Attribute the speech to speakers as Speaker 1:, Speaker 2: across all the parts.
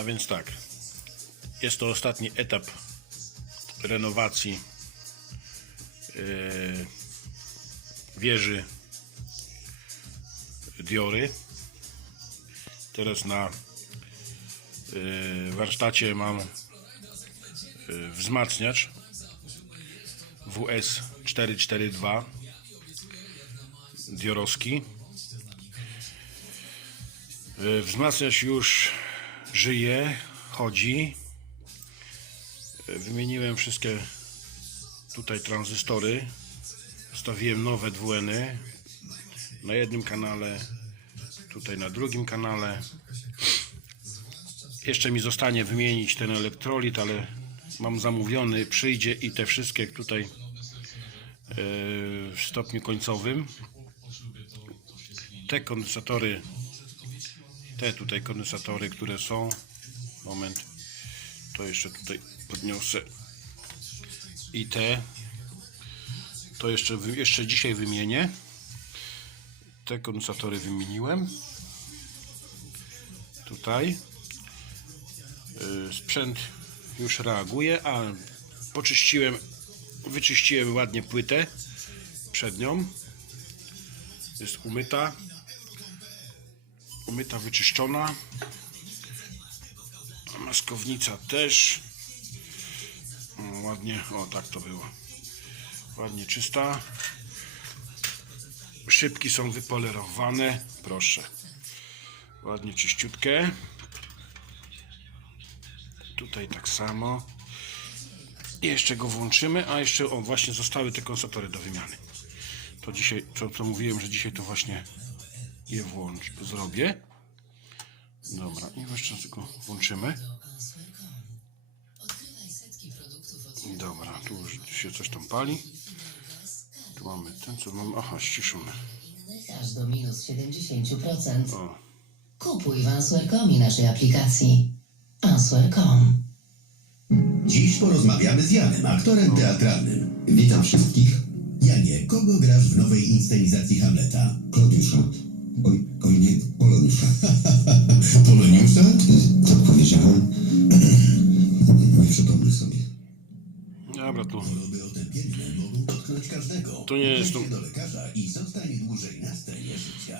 Speaker 1: A więc tak, jest to ostatni etap renowacji yy, wieży Diory. Teraz na yy, warsztacie mam yy, wzmacniacz WS 442 Diorowski. Wzmacniacz już żyje, chodzi. Wymieniłem wszystkie tutaj tranzystory. Wstawiłem nowe dwueny na jednym kanale, tutaj na drugim kanale. Jeszcze mi zostanie wymienić ten elektrolit, ale mam zamówiony, przyjdzie i te wszystkie tutaj yy, w stopniu końcowym. Te kondensatory, te tutaj kondensatory, które są, moment, to jeszcze tutaj podniosę i te, to jeszcze, jeszcze dzisiaj wymienię. Te kondensatory wymieniłem. Tutaj. Yy, Sprzęt już reaguje, a poczyściłem, wyczyściłem ładnie płytę przednią. Jest umyta. Umyta, wyczyszczona. Maskownica też. Ładnie, o tak to było. Ładnie czysta. Szybki są wypolerowane. Proszę. Ładnie czyściutkie. Tutaj tak samo. I jeszcze go włączymy, a jeszcze o właśnie zostały te konsatory do wymiany. To dzisiaj, co, co mówiłem, że dzisiaj to właśnie je włącz, zrobię. Dobra, i jeszcze tylko włączymy. Dobra, tu już się coś tam pali. Tu mamy ten, co mamy. Aha, ściszony.
Speaker 2: Aż do minus 70%.
Speaker 1: O,
Speaker 2: Kupuj w Answer.com i naszej aplikacji. Answer.com.
Speaker 3: Dziś porozmawiamy z Janem, aktorem teatralnym. Witam wszystkich. Janie, kogo grasz w nowej inscenizacji Hamleta?
Speaker 4: Klodiusza. Oj, oj nie, Poloniusza.
Speaker 3: Poloniusza?
Speaker 4: Tak powiedziałem. Nie przypomnę sobie.
Speaker 1: dobra, tu.
Speaker 3: Choroby otępienne mogą dotknąć każdego.
Speaker 1: To nie jest tu-
Speaker 3: do lekarza i zostań dłużej na scenie życia.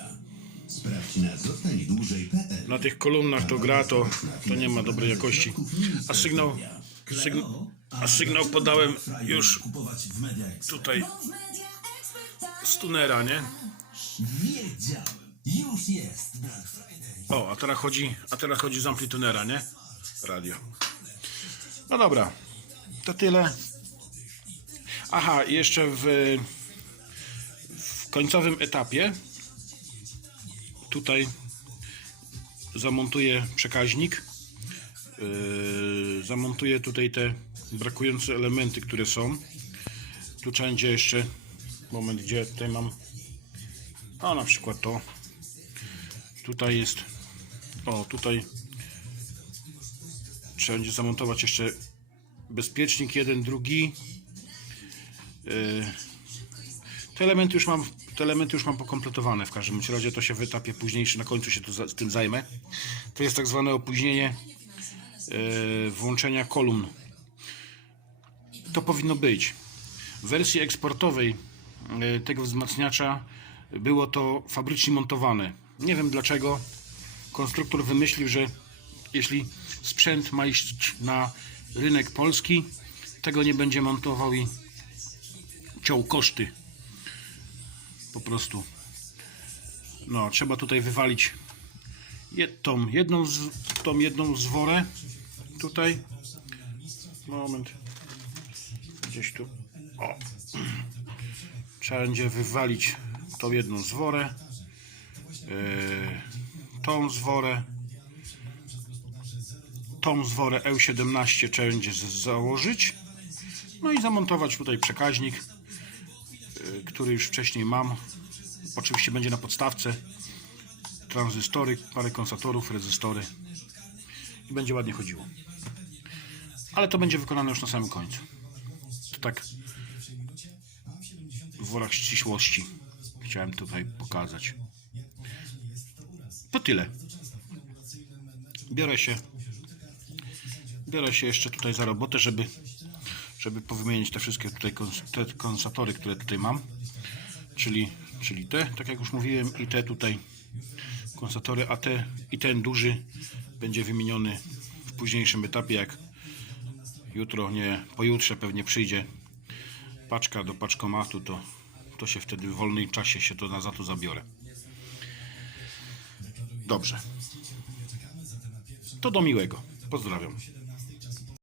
Speaker 3: Sprawdź na zostań dłużej.pl.
Speaker 1: Na tych kolumnach to gra, to, to nie ma dobrej jakości. A sygnał, sygnał, a sygnał podałem już
Speaker 5: kupować w Media Expert.
Speaker 1: tutaj z tunera, nie?
Speaker 5: Wiedziałem. Już jest Black Friday.
Speaker 1: O, a teraz chodzi, a teraz chodzi z amplitunera, nie? Radio. No dobra, to tyle. Aha, jeszcze w, w końcowym etapie tutaj zamontuję przekaźnik. Yy, zamontuję tutaj te brakujące elementy, które są. Tu będzie jeszcze moment, gdzie tutaj mam. A na przykład to. Tutaj jest. O, tutaj trzeba będzie zamontować jeszcze bezpiecznik jeden, drugi. Yy, Te elementy już mam, te elementy już mam pokompletowane w każdym razie to się w etapie późniejszym, na końcu się z tym zajmę. To jest tak zwane opóźnienie yy, włączenia kolumn. To powinno być. W wersji eksportowej yy, tego wzmacniacza było to fabrycznie montowane. Nie wiem dlaczego konstruktor wymyślił, że jeśli sprzęt ma iść na rynek polski, tego nie będzie montował i ciął koszty. Po prostu. No, trzeba tutaj wywalić tą jedną, z, tą jedną zworę tutaj. Moment. Gdzieś tu. O. Trzeba będzie wywalić tą jedną zworę. Yy, tą zworę. Tą zworę E17 trzeba będzie założyć. No i zamontować tutaj przekaźnik, yy, który już wcześniej mam. Oczywiście będzie na podstawce. Tranzystory, parę kondensatorów, rezystory. I będzie ładnie chodziło. Ale to będzie wykonane już na samym końcu. To tak w worach ścisłości chciałem tutaj pokazać. To tyle. Biorę się biorę się jeszcze tutaj za robotę, żeby, żeby powymienić te wszystkie tutaj kons- te kondensatory, które tutaj mam. Czyli, czyli te, tak jak już mówiłem, i te tutaj kondensatory, a te i ten duży będzie wymieniony w późniejszym etapie, jak jutro, nie, pojutrze pewnie przyjdzie paczka do paczkomatu, to, to się wtedy w wolnym czasie się to na, za to zabiorę. Dobrze. To do miłego. Pozdrawiam.